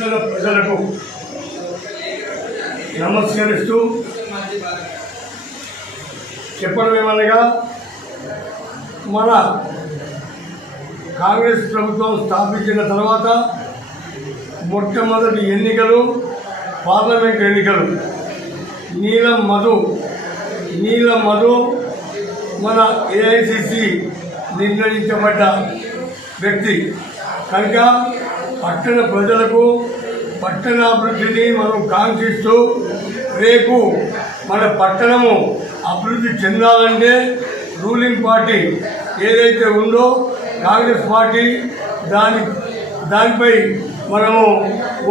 పట్టణ ప్రజలకు నమస్కరిస్తూ చెప్పడం ఏమనగా, మన కాంగ్రెస్ ప్రభుత్వం స్థాపించిన తర్వాత మొట్టమొదటి ఎన్నికలు పార్లమెంట్ ఎన్నికలు. నీలం మధు మన ఏఐసిసి నిర్ణయించబడ్డ వ్యక్తి కనుక పట్టణ ప్రజలకు పట్టణాభివృద్ధిని మనం కాంక్షిస్తూ రేపు మన పట్టణము అభివృద్ధి చెందాలంటే రూలింగ్ పార్టీ ఏదైతే ఉందో కాంగ్రెస్ పార్టీ దానిపై మనము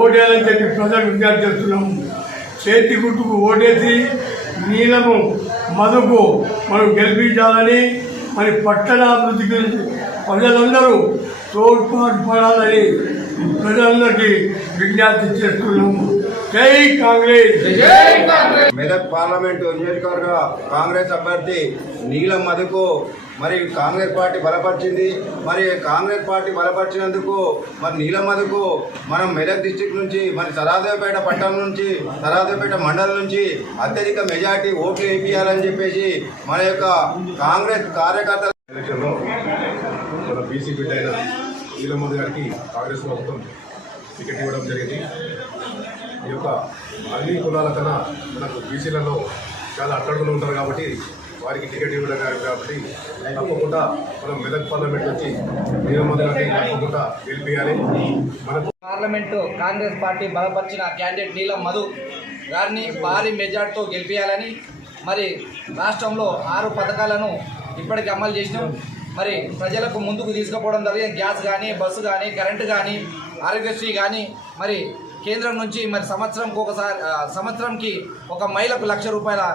ఓటేయాలని చెప్పి ప్రజలకు విజ్ఞప్తి చేస్తున్నాము. చేతి గుర్తుకు ఓటేసి నీలము మధుకు మనం గెలిపించాలని, మరి పట్టణాభివృద్ధికి ప్రజలందరూ తోడ్పాటు పడాలని ప్రజలందరికీ విజ్ఞప్తి చేస్తున్నాము. జై కాంగ్రెస్. మెదక్ పార్లమెంటు నియోజకవర్గ కాంగ్రెస్ అభ్యర్థి నీలం మధుకు మరి కాంగ్రెస్ పార్టీ బలపరిచింది. మరి కాంగ్రెస్ పార్టీ బలపరిచినందుకు మరి నీలం మధుకు మనం మెదక్ డిస్టిక్ నుంచి మరి సరాదేవపేట పట్టణం నుంచి సరాదేవపేట మండలం నుంచి అత్యధిక మెజార్టీ ఓట్లు వేయించాలని చెప్పేసి మన యొక్క కాంగ్రెస్ కార్యకర్తలు ఎలక్షన్లో మన బీసీ బిడ్డ అయిన నీలం మధు గారికి కాంగ్రెస్ ప్రభుత్వం టికెట్ ఇవ్వడం జరిగింది. ఈ యొక్క అన్ని కులాల కన్నా మనకు బీసీలలో చాలా అట్టడుగులు ఉంటారు కాబట్టి వారికి టికెట్ ఇవ్వడం కాబట్టి తప్పకుండా మనం మెదక్ పార్లమెంట్ వచ్చి నీలం మధు గారిని తప్పకుండా గెలిపించాలి. మనకు పార్లమెంటు కాంగ్రెస్ పార్టీ బలపరిచిన క్యాండిడేట్ నీలం మధు గారిని భారీ మెజార్టీతో గెలిపించాలని, మరి రాష్ట్రంలో 6 పథకాలను ఇప్పటికి అమలు చేసినాం. మరి ప్రజలకు ముందుకు తీసుకుపోవడం జరిగింది. గ్యాస్ కానీ, బస్సు కానీ, కరెంటు కానీ, ఆరోగ్యశ్రీ కానీ, మరి కేంద్రం నుంచి మరి సంవత్సరంకి ఒక మహిళకు ₹1,00,000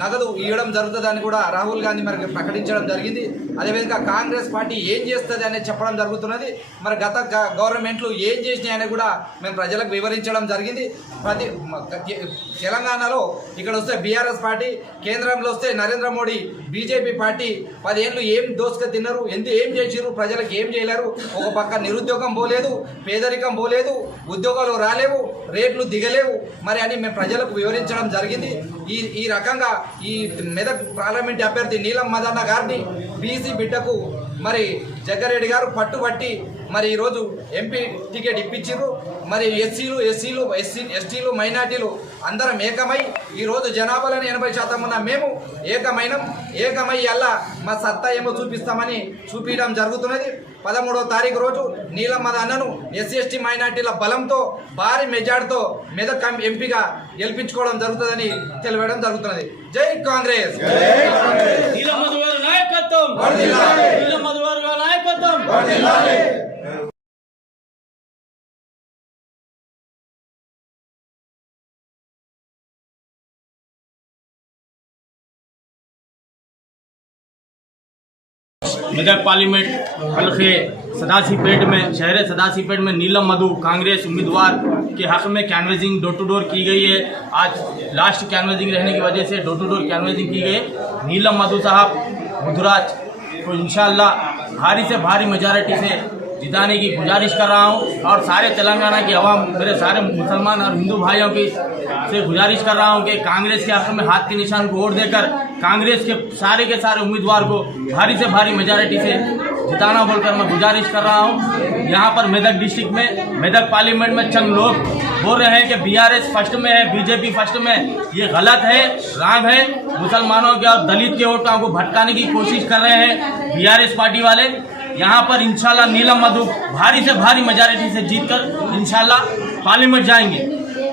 నగదు ఇవ్వడం జరుగుతుందని కూడా రాహుల్ గాంధీ మరి ప్రకటించడం జరిగింది. అదేవిధంగా కాంగ్రెస్ పార్టీ ఏం చేస్తుంది అనేది చెప్పడం జరుగుతున్నది. మరి గత గవర్నమెంట్లు ఏం చేసినాయని కూడా మేము ప్రజలకు వివరించడం జరిగింది. తెలంగాణలో ఇక్కడ వస్తే బీఆర్ఎస్ పార్టీ, కేంద్రంలో వస్తే నరేంద్ర మోడీ బీజేపీ పార్టీ 10 ఏళ్ళు ఏం దోసుక తిన్నారు, ఏం చేసిరు, ప్రజలకు ఏం చేయలేరు. ఒక పక్క నిరుద్యోగం పోలేదు, పేదరికం పోలేదు, ఉద్యోగాలు రాలేవు, రేట్లు దిగలేవు మరి అని మేము ప్రజలకు వివరించడం జరిగింది. ఈ రకంగా ఈ మెదక్ పార్లమెంట్ అభ్యర్థి నీలం మదన్న గారిని బీసీ బిడ్డకు మరి జగ్గారెడ్డి గారు పట్టుబట్టి మరి ఈరోజు ఎంపీ టికెట్ ఇప్పించారు. మరి ఎస్టీలు మైనార్టీలు అందరం ఏకమై ఈరోజు జనాభాలోని 80% ఉన్న మేము ఏకమై అలా మా సత్తా ఏమో చూపిస్తామని చూపించడం జరుగుతున్నది. 13వ తారీఖు రోజు నీలం మదన్నను ఎస్సీ మైనార్టీల బలంతో భారీ మెజార్టీతో మెదక్ ఎంపీగా గెలిపించుకోవడం జరుగుతుందని తెలియడం జరుగుతున్నది. జై కాంగ్రెస్. मेदक पार्लियामेंट हल्के सदासीपेट में शहर सदासीपेट में नीलम मधु कांग्रेस उम्मीदवार के हक में कैनवेजिंग डोर टू डोर की गई है। आज लास्ट कैनवेजिंग रहने की वजह से डोर टू डोर कैनवेजिंग की गई है। नीलम मधु साहब मधुराज को इंशाल्लाह भारी से भारी मेजॉरिटी से जिताने की गुजारिश कर रहा हूं और सारे तेलंगाना की आवाम, मेरे सारे मुसलमान और हिंदू भाइयों की से गुजारिश कर रहा हूं कि कांग्रेस के हक में हाथ के निशान को वोट देकर कांग्रेस के सारे उम्मीदवार को भारी से भारी मेजॉरिटी से जिताना बोलकर मैं गुजारिश कर रहा हूं। यहां पर मेदक डिस्ट्रिक्ट में मेदक पार्लियामेंट में चंद लोग बोल रहे हैं कि बीआरएस फर्स्ट में है, बीजेपी फर्स्ट में। ये गलत है, रॉन्ग है। मुसलमानों के और दलित के वोटों को भटकाने की कोशिश कर रहे हैं बीआरएस पार्टी वाले। यहाँ पर इंशाल्लाह नीलम मधु भारी से भारी मेजॉरिटी से जीतकर इंशाल्लाह पार्लियामेंट जाएंगे।